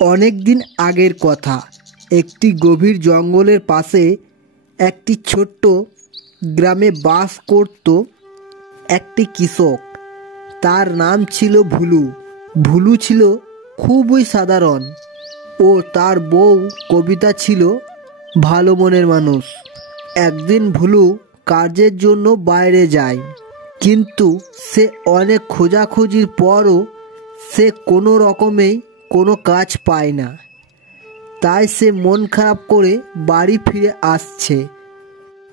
অনেক দিন আগের কথা। একটি গভীর জঙ্গলের পাশে একটি ছোট্ট গ্রামে বাস করত একটি কৃষক। তার নাম ছিল ভুলু। ভুলু ছিল খুবই সাধারণ ও তার বউ কবিতা ছিল ভালো মনের মানুষ। একদিন ভুলু কাজের জন্য বাইরে যায়, কিন্তু সে অনেক খোঁজাখুঁজির পরও সে কোনো রকমেই কোনো কাজ পায় না। তাই সে মন খারাপ করে বাড়ি ফিরে আসছে।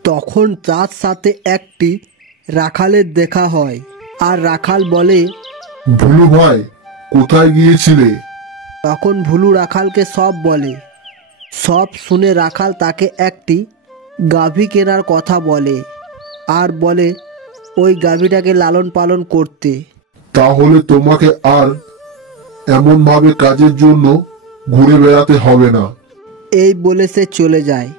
তখন তার সাথে একটি রাখালের দেখা হয়, আর রাখাল বলে, ভুলু ভাই, কোথায় গিয়েছিলে? তখন ভুলু রাখালকে সব বলে। সব শুনে রাখাল তাকে একটি গাভী কেনার কথা বলে, আর বলে ওই গাভীটাকে লালন পালন করতে। তাহলে তোমাকে আর এমন ভাবে কাজের জন্য ঘুরে বেড়াতে হবে না। এই বলে সে চলে যায়।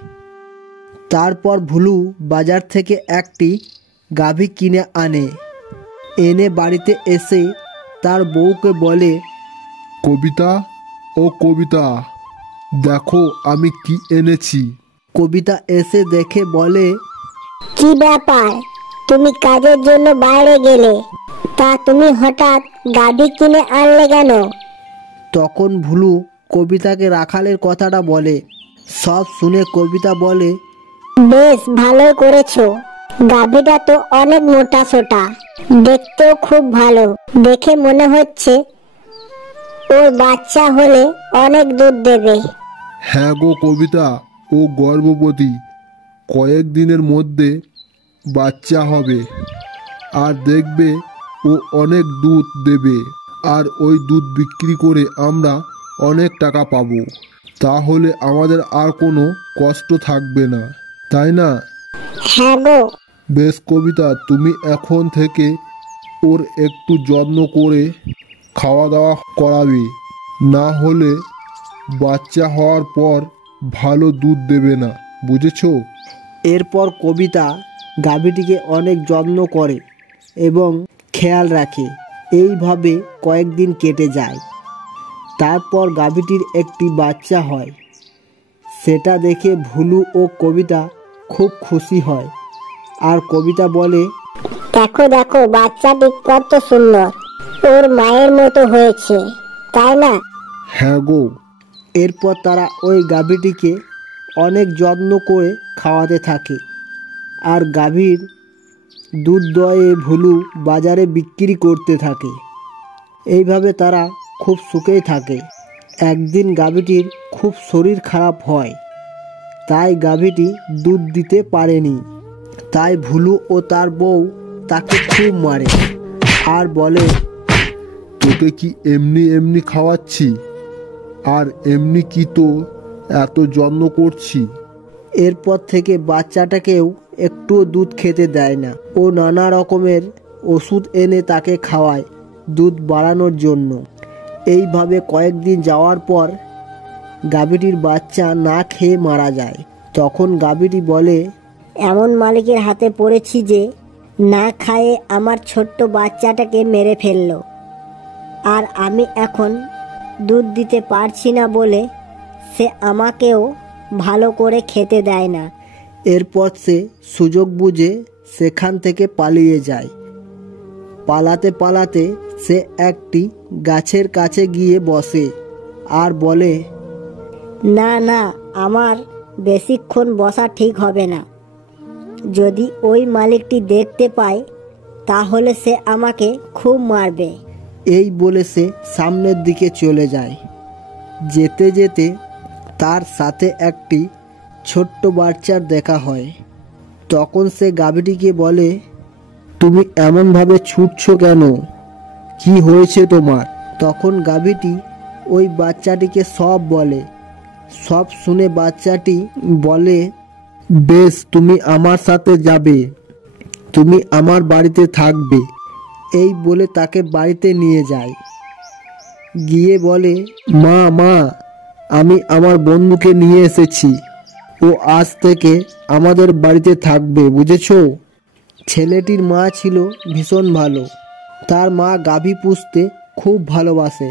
তারপর ভুলু বাজার থেকে একটি গাভী কিনে আনে। এনে বাড়িতে এসে তার বউকে বলে, কবিতা, ও কবিতা, দেখো আমি কি এনেছি। কবিতা এসে দেখে বলে, কি ব্যাপার, তুমি কাজের জন্য বাইরে গেলে, তা তুমি হঠাৎ গাভী কিনে আনলে কেন? তখন ভুলু কবিতাকে রাখালের কথাটা বলে। সব শুনে কবিতা বলে, বেশ ভালো করেছো, গাভীটা তো অনেক মোটা সোটা, দেখতেও খুব ভালো। দেখে মনে হচ্ছে ওর বাচ্চা হলে অনেক দুধ দেবে। হ্যাঁ গো কবিতা, ও গর্ভবতী, কয়েকদিনের মধ্যে বাচ্চা হবে, আর দেখবে ও অনেক দুধ দেবে, আর ওই দুধ বিক্রি করে আমরা অনেক টাকা পাবো। তাহলে আমাদের আর কোনো কষ্ট থাকবে না, তাই না? হ্যাঁ গো। বেশ কবিতা, তুমি এখন থেকে ওর একটু যত্ন করে খাওয়া দাওয়া করাবে, না হলে বাচ্চা হওয়ার পর ভালো দুধ দেবে না, বুঝেছো? এরপর কবিতা গাভীটিকে অনেক যত্ন করে এবং খেয়াল রাখে। এইভাবে কয়েকদিন কেটে যায়। তারপর গাভীটির একটি বাচ্চা হয়। সেটা দেখে ভুলু ও কবিতা খুব খুশি হয়। আর কবিতা বলে, দেখো দেখো, বাচ্চাটি কত সুন্দর, ওর মায়ের মতো হয়েছে, তাই না? হ্যাঁ গো। এরপর তারা ওই গাভীটিকে অনেক যত্ন করে খাওয়াতে থাকে। আর গাভীর দুধ দয়ে ভুলু বাজারে বিক্রি করতে থাকে। এইভাবে তারা খুব সুখেই থাকে। একদিন গাভীটির খুব শরীর খারাপ হয়, তাই গাভীটি দুধ দিতে পারেনি। তাই ভুলু ও তার বউ তাকে খুব মারে আর বলে, তোকে কি এমনি এমনি খাওয়াচ্ছি, আর এমনি কি তো এত যত্ন করছি? এরপর থেকে বাচ্চাটাকেও একটুও দুধ খেতে দেয় না। ও নানা রকমের ওষুধ এনে তাকে খাওয়ায় দুধ বাড়ানোর জন্য। এইভাবে কয়েকদিন যাওয়ার পর গাভীটির বাচ্চা না খেয়ে মারা যায়। তখন গাভীটি বলে, এমন মালিকের হাতে পড়েছি যে না খায়ে আমার ছোট্ট বাচ্চাটাকে মেরে ফেললো, আর আমি এখন দুধ দিতে পারছি না বলে সে আমাকেও ভালো করে খেতে দেয় না। এরপর সে সুযোগ বুঝে সেখান থেকে পালিয়ে যায়। পালাতে পালাতে সে একটি গাছের কাছে গিয়ে বসে আর বলে, না না, আমার বেশিক্ষণ বসা ঠিক হবে না। যদি ওই মালিকটি দেখতে পায় তাহলে সে আমাকে খুব মারবে। এই বলে সে সামনের দিকে চলে যায়। যেতে যেতে তার সাথে একটি ছোট্ট বাচ্চার দেখা হয়। তখন সে গাভীটিকে বলে, তুমি এমনভাবে ছুটছো কেন? কি হয়েছে তোমার? তখন গাভীটি ওই বাচ্চাটিকে সব বলে। সব শুনে বাচ্চাটি বলে, বেশ, তুমি আমার সাথে যাবে, তুমি আমার বাড়িতে থাকবে। এই বলে তাকে বাড়িতে নিয়ে যায়। গিয়ে বলে, মা মা, আমি আমার বন্ধুকে নিয়ে এসেছি, ও আজ থেকে আমাদের বাড়িতে থাকবে, বুঝেছো? ছেলেটির মা ছিল ভীষণ ভালো। তার মা গাভী পুষতে খুব ভালোবাসে।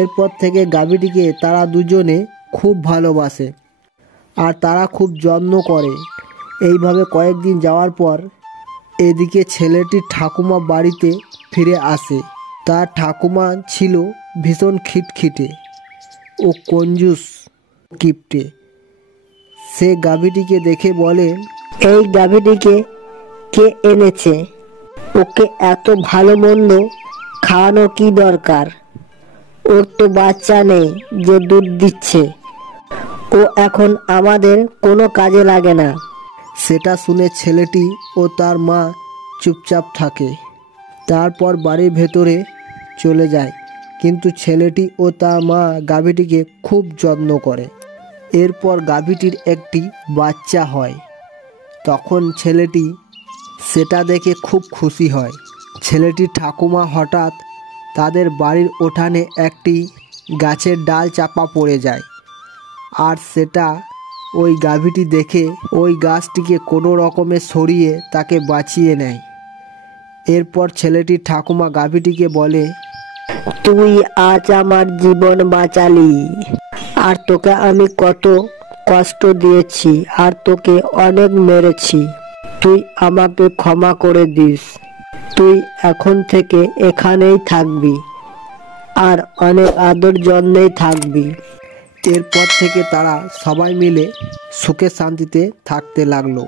এরপর থেকে গাভীটিকে তারা দুজনে খুব ভালোবাসে আর তারা খুব যত্ন করে। এইভাবে কয়েকদিন যাওয়ার পর এদিকে ছেলেটির ঠাকুমা বাড়িতে ফিরে আসে। তার ঠাকুমা ছিল ভীষণ খিটখিটে ও কঞ্জুস কিপটে। সে গাভীটিকে দেখে বলে, এই গাভীটিকে কে এনেছে? ওকে এত ভালো মন্দ খাওয়ানো কি দরকার? ওর তো বাচ্চা নেই যে দুধ দিচ্ছে। ও এখন আমাদের কোনো কাজে লাগে না। সেটা শুনে ছেলেটি ও তার মা চুপচাপ থাকে। তারপর বাড়ির ভেতরে চলে যায়, কিন্তু ছেলেটি ও তার মা গাভীটিকে খুব যত্ন করে। এরপর গাভীটির একটি বাচ্চা হয়। তখন ছেলেটি সেটা দেখে খুব খুশি হয়। ছেলেটির ঠাকুমা হঠাৎ তাদের বাড়ির উঠানে একটি গাছের ডাল চাপা পড়ে যায়, আর সেটা ওই গাভীটি দেখে ওই গাছটিকে কোনো রকমে সরিয়ে তাকে বাঁচিয়ে নেয়। এরপর ছেলেটির ঠাকুমা গাভীটিকে বলে, তুই আজ আমার জীবন বাঁচালি, আর তোকে আমি কত কষ্ট দিয়েছি আর তোকে অনেক মেরেছি। তুই আমাকে ক্ষমা করে দিস। তুই এখন থেকে এখানেই থাকবি আর অনেক আদর যত্নেই থাকবি। এরপর থেকে তারা সবাই মিলে সুখে শান্তিতে থাকতে লাগলো।